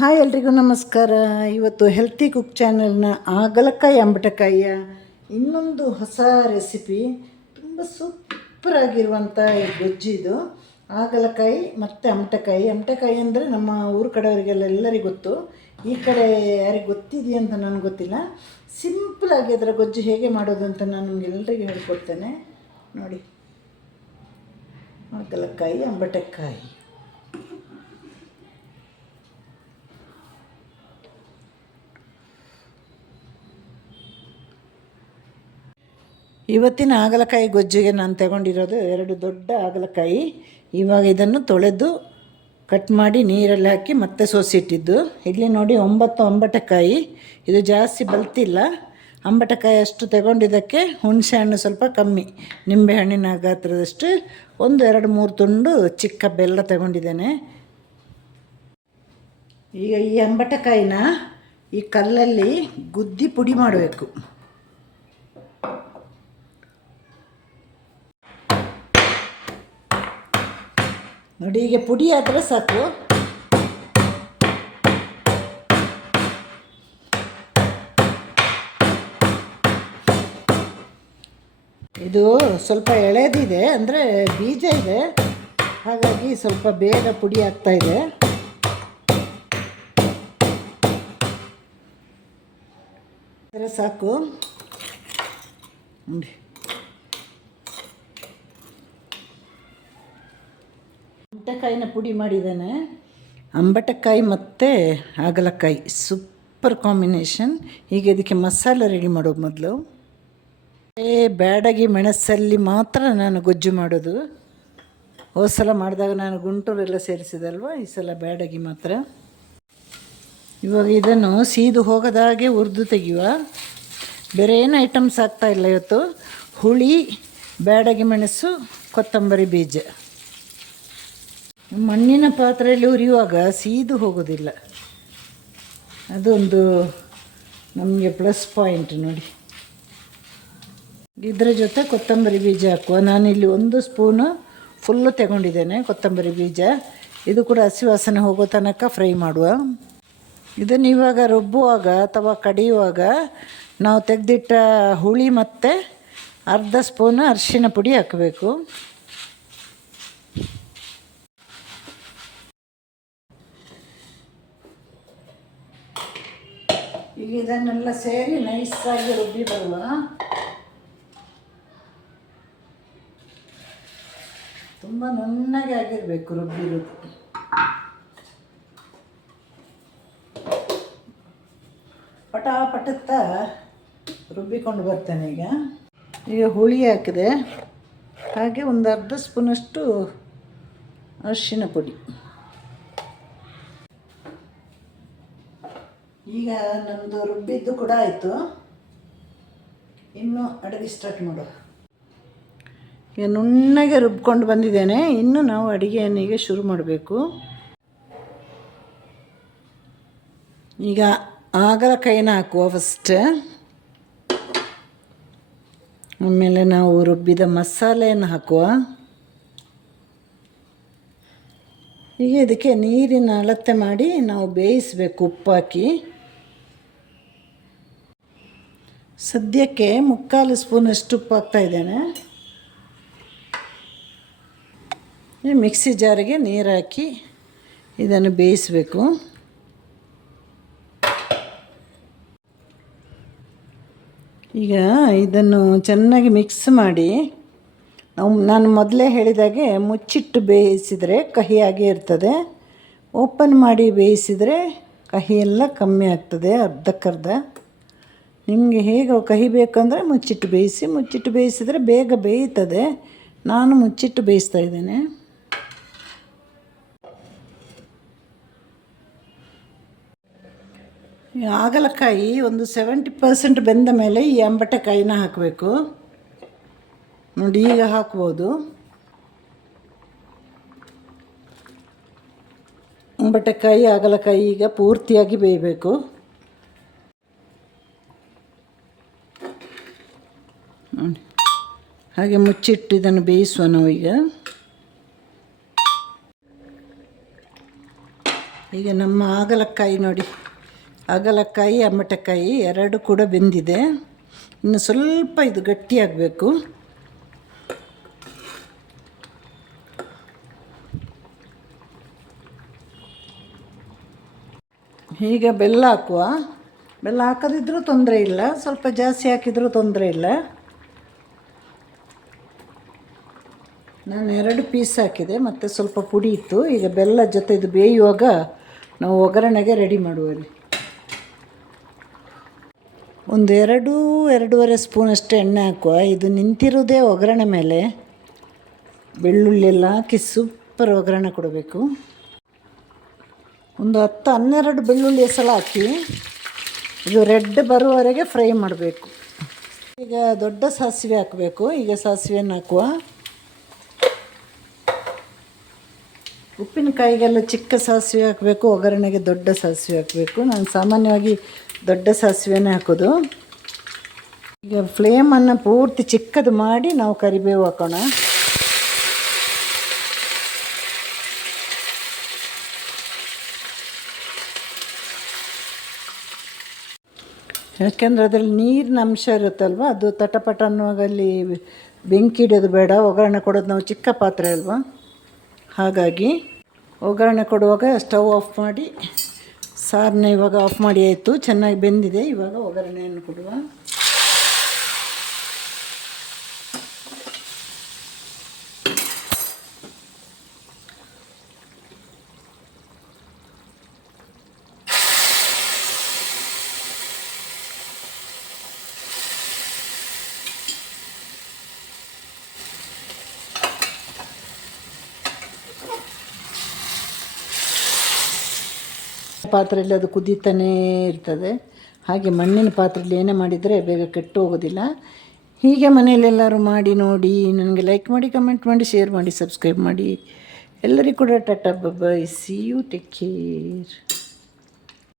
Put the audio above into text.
Hi ಎಲ್ರಿಗೂ ನಮಸ್ಕಾರ. ಇವತ್ತು ಹೆಲ್ತಿ ಕುಕ್ ಚಾನಲ್ನ ಹಾಗಲಕಾಯಿ ಅಂಬಟಕಾಯಿಯ ಇನ್ನೊಂದು ಹೊಸ ರೆಸಿಪಿ, ತುಂಬ ಸೂಪರಾಗಿರುವಂಥ ಗೊಜ್ಜಿದು. ಹಾಗಲಕಾಯಿ ಮತ್ತು ಅಂಬಟಕಾಯಿ ಅಂದರೆ ನಮ್ಮ ಊರ ಕಡೆಯವರಿಗೆಲ್ಲ ಎಲ್ಲರಿಗೂ ಗೊತ್ತು. ಈ ಕಡೆ ಯಾರಿಗೆ ಗೊತ್ತಿದೆಯಾ ಅಂತ ನನಗೆ ಗೊತ್ತಿಲ್ಲ. ಸಿಂಪಲಾಗಿ ಅದರ ಗೊಜ್ಜು ಹೇಗೆ ಮಾಡೋದು ಅಂತ ನಾನು ನಿಮಗೆಲ್ಲರಿಗೂ ಹೇಳ್ಕೊಡ್ತೇನೆ. ನೋಡಿ, ಹಾಗಲಕಾಯಿ ಅಂಬಟಕಾಯಿ. ಇವತ್ತಿನ ಹಾಗಲಕಾಯಿ ಗೊಜ್ಜಿಗೆ ನಾನು ತಗೊಂಡಿರೋದು 2 ದೊಡ್ಡ ಹಾಗಲಕಾಯಿ. ಇವಾಗ ಇದನ್ನು ತೊಳೆದು ಕಟ್ ಮಾಡಿ ನೀರಲ್ಲಿ ಹಾಕಿ ಮತ್ತೆ ಸೋಸಿಟ್ಟಿದ್ದು. ಇಲ್ಲಿ ನೋಡಿ 9 ಅಂಬಟಕಾಯಿ. ಇದು ಜಾಸ್ತಿ ಬಲ್ತಿಲ್ಲ. ಅಂಬಟಕಾಯಿ ಅಷ್ಟು ತಗೊಂಡಿದ್ದಕ್ಕೆ ಹುಣಸೆ ಹಣ್ಣು ಸ್ವಲ್ಪ ಕಮ್ಮಿ, ನಿಂಬೆ ಹಣ್ಣಿನ ಗಾತ್ರದಷ್ಟು 1-2-3 ತುಂಡು ಚಿಕ್ಕ ಬೆಲ್ಲ ತಗೊಂಡಿದ್ದೇನೆ. ಈಗ ಈ ಅಂಬಟಕಾಯಿನ ಈ ಕಲ್ಲಲ್ಲಿ ಗುದ್ದಿ ಪುಡಿ ಮಾಡಬೇಕು. ನೋಡಿ, ಹೀಗೆ ಪುಡಿ ಆದರೆ ಸಾಕು. ಇದು ಸ್ವಲ್ಪ ಎಳೆದಿದೆ, ಅಂದರೆ ಬೀಜ ಇದೆ, ಹಾಗಾಗಿ ಸ್ವಲ್ಪ ಬೇಗ ಪುಡಿ ಆಗ್ತಾ ಇದೆ. ಆದರೆ ಸಾಕು ನೋಡಿ. ಅಂಬಟಕಾಯಿನ ಪುಡಿ ಮಾಡಿದ್ದೇನೆ. ಅಂಬಟಕಾಯಿ ಮತ್ತು ಹಾಗಲಕಾಯಿ ಸೂಪರ್ ಕಾಂಬಿನೇಷನ್. ಈಗ ಇದಕ್ಕೆ ಮಸಾಲೆ ರೆಡಿ ಮಾಡೋದು. ಮೊದಲು ಬ್ಯಾಡಗಿ ಮೆಣಸಲ್ಲಿ ಮಾತ್ರ ನಾನು ಗೊಜ್ಜು ಮಾಡೋದು. ಹೋದ ಸಲ ಮಾಡಿದಾಗ ನಾನು ಗುಂಟೂರೆಲ್ಲ ಸೇರಿಸಿದಲ್ವ, ಈ ಸಲ ಬ್ಯಾಡಗಿ ಮಾತ್ರ. ಇವಾಗ ಇದನ್ನು ಸೀದು ಹೋಗದಾಗೆ ಹುರಿದು ತೆಗೆಯುವ. ಬೇರೆ ಏನು ಐಟಮ್ಸ್ ಆಗ್ತಾಯಿಲ್ಲ ಇವತ್ತು. ಹುಳಿ, ಬ್ಯಾಡಗಿ ಮೆಣಸು, ಕೊತ್ತಂಬರಿ ಬೀಜ. ಮಣ್ಣಿನ ಪಾತ್ರೆಯಲ್ಲಿ ಹುರಿಯುವಾಗ ಸೀದು ಹೋಗೋದಿಲ್ಲ, ಅದೊಂದು ನಮಗೆ ಪ್ಲಸ್ ಪಾಯಿಂಟ್ ನೋಡಿ. ಇದರ ಜೊತೆ ಕೊತ್ತಂಬರಿ ಬೀಜ ಹಾಕುವ. ನಾನಿಲ್ಲಿ 1 ಸ್ಪೂನು ಫುಲ್ಲು ತಗೊಂಡಿದ್ದೇನೆ ಕೊತ್ತಂಬರಿ ಬೀಜ. ಇದು ಕೂಡ ಹಸಿ ವಾಸನೆ ಹೋಗೋ ತನಕ ಫ್ರೈ ಮಾಡುವ. ಇದನ್ನು ಇವಾಗ ರುಬ್ಬುವಾಗ ಅಥವಾ ಕಡಿಯುವಾಗ ನಾವು ತೆಗೆದಿಟ್ಟ ಹುಳಿ ಮತ್ತು ಅರ್ಧ ಸ್ಪೂನು ಅರಿಶಿನ ಪುಡಿ ಹಾಕಬೇಕು. ಈಗ ಇದನ್ನೆಲ್ಲ ಸೇರಿ ನೈಸಾಗಿ ರುಬ್ಬಿ ಬರುವ. ತುಂಬ ನುಣ್ಣಗೆ ಆಗಿರಬೇಕು ರುಬ್ಬಿರೋದು. ಪಟತ್ತ ರುಬ್ಬಿಕೊಂಡು ಬರ್ತೇನೆ. ಈಗ ಹುಳಿ ಹಾಕಿದೆ, ಹಾಗೆ ಒಂದು ಅರ್ಧ ಸ್ಪೂನಷ್ಟು ಅರಿಶಿನ ಪುಡಿ. ಈಗ ನಮ್ಮದು ರುಬ್ಬಿದ್ದು ಕೂಡ ಆಯಿತು. ಇನ್ನು ಅಡುಗೆ ಸ್ಟಾರ್ಟ್ ಮಾಡುವ. ಈಗ ನುಣ್ಣಗೆ ರುಬ್ಕೊಂಡು ಬಂದಿದ್ದೇನೆ. ಇನ್ನು ನಾವು ಅಡುಗೆಯನ್ನು ಈಗ ಶುರು ಮಾಡಬೇಕು. ಈಗ ಹಾಗಲಕಾಯಿನ ಹಾಕುವ ಫಸ್ಟ್. ಆಮೇಲೆ ನಾವು ರುಬ್ಬಿದ ಮಸಾಲೆಯನ್ನು ಹಾಕುವ. ಈಗ ಇದಕ್ಕೆ ನೀರಿನ ಅಳತೆ ಮಾಡಿ ನಾವು ಬೇಯಿಸಬೇಕು, ಉಪ್ಪು ಹಾಕಿ. ಸದ್ಯಕ್ಕೆ 3/4 ಸ್ಪೂನಷ್ಟು ಉಪ್ಪು ಹಾಕ್ತಾಯಿದ್ದೇನೆ. ಮಿಕ್ಸಿ ಜಾರಿಗೆ ನೀರು ಹಾಕಿ ಇದನ್ನು ಬೇಯಿಸಬೇಕು. ಈಗ ಇದನ್ನು ಚೆನ್ನಾಗಿ ಮಿಕ್ಸ್ ಮಾಡಿ ನಾನು ಮೊದಲೇ ಹೇಳಿದಾಗೆ ಮುಚ್ಚಿಟ್ಟು ಬೇಯಿಸಿದರೆ ಕಹಿಯಾಗೇ ಇರ್ತದೆ. ಓಪನ್ ಮಾಡಿ ಬೇಯಿಸಿದರೆ ಕಹಿ ಎಲ್ಲ ಕಮ್ಮಿ ಆಗ್ತದೆ, ಅರ್ಧಕ್ಕರ್ಧ. ನಿಮಗೆ ಹೇಗೆ ಕಹಿ ಬೇಕಂದರೆ ಮುಚ್ಚಿಟ್ಟು ಬೇಯಿಸಿ. ಮುಚ್ಚಿಟ್ಟು ಬೇಯಿಸಿದರೆ ಬೇಗ ಬೇಯ್ತದೆ. ನಾನು ಮುಚ್ಚಿಟ್ಟು ಬೇಯಿಸ್ತಾ ಇದ್ದೇನೆ. ಹಾಗಲಕಾಯಿ ಒಂದು 70% ಬೆಂದ ಮೇಲೆ ಈ ಅಂಬಟಕಾಯಿನ ಹಾಕಬೇಕು. ನೋಡಿ, ಈಗ ಹಾಕ್ಬೋದು. ಅಂಬಟಕಾಯಿ ಹಾಗಲಕಾಯಿ ಈಗ ಪೂರ್ತಿಯಾಗಿ ಬೇಯಬೇಕು. ನೋಡಿ, ಹಾಗೆ ಮುಚ್ಚಿಟ್ಟು ಇದನ್ನು ಬೇಯಿಸುವ ನಾವೀಗ. ಈಗ ನಮ್ಮ ಹಾಗಲಕಾಯಿ ನೋಡಿ, ಹಾಗಲಕಾಯಿ ಅಂಬಟಕಾಯಿ ಎರಡು ಕೂಡ ಬೆಂದಿದೆ. ಇನ್ನು ಸ್ವಲ್ಪ ಇದು ಗಟ್ಟಿಯಾಗಬೇಕು. ಈಗ ಬೆಲ್ಲ ಹಾಕುವ. ಬೆಲ್ಲ ಹಾಕದಿದ್ರೂ ತೊಂದರೆ ಇಲ್ಲ, ಸ್ವಲ್ಪ ಜಾಸ್ತಿ ಹಾಕಿದರೂ ತೊಂದರೆ ಇಲ್ಲ. ನಾನು 2 ಪೀಸ್ ಹಾಕಿದೆ, ಮತ್ತು ಸ್ವಲ್ಪ ಪುಡಿ ಇತ್ತು. ಈಗ ಬೆಲ್ಲ ಜೊತೆ ಇದು ಬೇಯುವಾಗ ನಾವು ಒಗ್ಗರಣೆಗೆ ರೆಡಿ ಮಾಡುವಲ್ಲಿ ಒಂದು 2-2.5 ಸ್ಪೂನಷ್ಟು ಎಣ್ಣೆ ಹಾಕುವ. ಇದು ನಿಂತಿರೋದೇ ಒಗ್ಗರಣೆ ಮೇಲೆ. ಬೆಳ್ಳುಳ್ಳಿ ಎಲ್ಲ ಹಾಕಿ ಸೂಪರ್ ಒಗ್ಗರಣೆ ಕೊಡಬೇಕು. ಒಂದು 10-12 ಬೆಳ್ಳುಳ್ಳಿ ಹೆಸಳು ಹಾಕಿ ಇದು ರೆಡ್ ಬರುವವರೆಗೆ ಫ್ರೈ ಮಾಡಬೇಕು. ಈಗ ದೊಡ್ಡ ಸಾಸಿವೆ ಹಾಕಬೇಕು. ಈಗ ಸಾಸಿವೆಯನ್ನು ಹಾಕುವ. ಉಪ್ಪಿನಕಾಯಿಗೆಲ್ಲ ಚಿಕ್ಕ ಸಾಸಿವೆ ಹಾಕಬೇಕು, ಒಗ್ಗರಣೆಗೆ ದೊಡ್ಡ ಸಾಸಿವೆ ಹಾಕಬೇಕು. ನಾನು ಸಾಮಾನ್ಯವಾಗಿ ದೊಡ್ಡ ಸಾಸಿವೆನೇ ಹಾಕೋದು. ಈಗ ಫ್ಲೇಮನ್ನು ಪೂರ್ತಿ ಚಿಕ್ಕದು ಮಾಡಿ ನಾವು ಕರಿಬೇವು ಹಾಕೋಣ. ಯಾಕೆಂದರೆ ಅದರಲ್ಲಿ ನೀರಿನ ಅಂಶ ಇರುತ್ತಲ್ವ, ಅದು ತಟಪಟ ಅನ್ನುವಾಗ ಅಲ್ಲಿ ಬೆಂಕಿ ಹಿಡಿಯೋದು ಬೇಡ. ಒಗ್ಗರಣೆ ಕೊಡೋದು ನಾವು ಚಿಕ್ಕ ಪಾತ್ರೆ ಅಲ್ವಾ, ಹಾಗಾಗಿ ಒಗ್ಗರಣೆ ಕೊಡುವಾಗ ಸ್ಟವ್ ಆಫ್ ಮಾಡಿ, ಸಾರನ್ನ ಇವಾಗ ಆಫ್ ಮಾಡಿ ಆಯಿತು. ಚೆನ್ನಾಗಿ ಬೆಂದಿದೆ. ಇವಾಗ ಒಗ್ಗರಣೆಯನ್ನು ಕೊಡುವ. ಪಾತ್ರೆಯಲ್ಲಿ ಅದು ಕುದೀತಾನೇ ಇರ್ತದೆ. ಹಾಗೆ ಮಣ್ಣಿನ ಪಾತ್ರೆಯಲ್ಲಿ ಏನೇ ಮಾಡಿದರೆ ಬೇಗ ಕೆಟ್ಟು ಹೋಗೋದಿಲ್ಲ. ಹೀಗೆ ಮನೆಯಲ್ಲೆಲ್ಲರೂ ಮಾಡಿ ನೋಡಿ. ನನಗೆ ಲೈಕ್ ಮಾಡಿ, ಕಮೆಂಟ್ ಮಾಡಿ, ಶೇರ್ ಮಾಡಿ, ಸಬ್ಸ್ಕ್ರೈಬ್ ಮಾಡಿ. ಎಲ್ಲರಿಗೂ ಕೂಡ tata, bye bye, see you, take care.